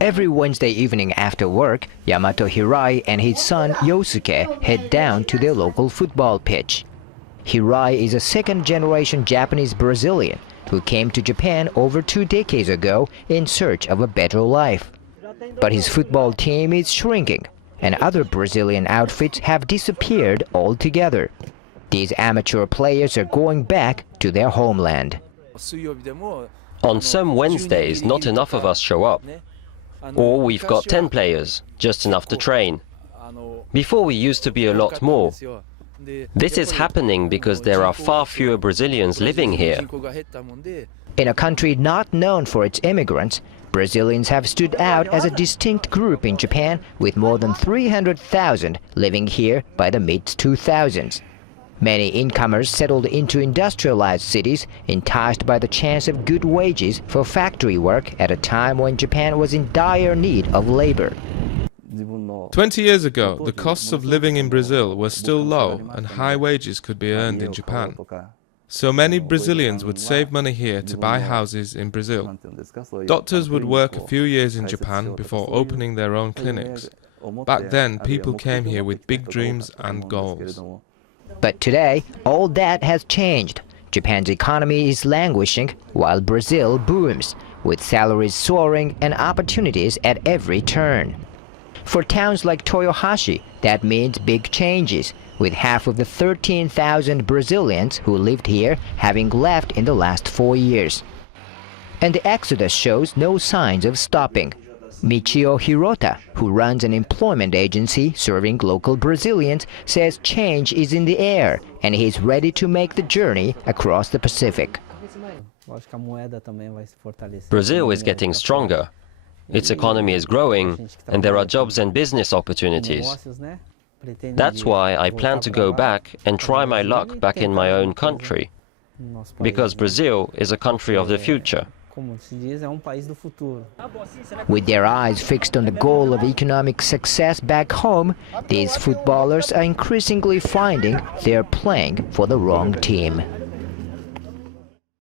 Every Wednesday evening after work, Yamato Hirai and his son Yosuke head down to their local football pitch. Hirai is a second-generation Japanese Brazilian who came to Japan over 2 decades ago in search of a better life. But his football team is shrinking, and other Brazilian outfits have disappeared altogether. These amateur players are going back to their homeland. On some Wednesdays, not enough of us show up. Or we've got 10 players, just enough to train. Before we used to be a lot more. This is happening because there are far fewer Brazilians living here. In a country not known for its immigrants, Brazilians have stood out as a distinct group in Japan, with more than 300,000 living here by the mid-2000s. Many incomers settled into industrialized cities, enticed by the chance of good wages for factory work at a time when Japan was in dire need of labor. 20 years ago, the costs of living in Brazil were still low and high wages could be earned in Japan. So many Brazilians would save money here to buy houses in Brazil. Doctors would work a few years in Japan before opening their own clinics. Back then, people came here with big dreams and goals. But today, all that has changed. Japan's economy is languishing while Brazil booms, with salaries soaring and opportunities at every turn. For towns like Toyohashi, that means big changes, with half of the 13,000 Brazilians who lived here having left in the last 4 years. And the exodus shows no signs of stopping. Michio Hirota, who runs an employment agency serving local Brazilians, says change is in the air and he's ready to make the journey across the Pacific. Brazil is getting stronger. Its economy is growing, and there are jobs and business opportunities. That's why I plan to go back and try my luck back in my own country, because Brazil is a country of the future. With their eyes fixed on the goal of economic success back home, these footballers are increasingly finding they're playing for the wrong team.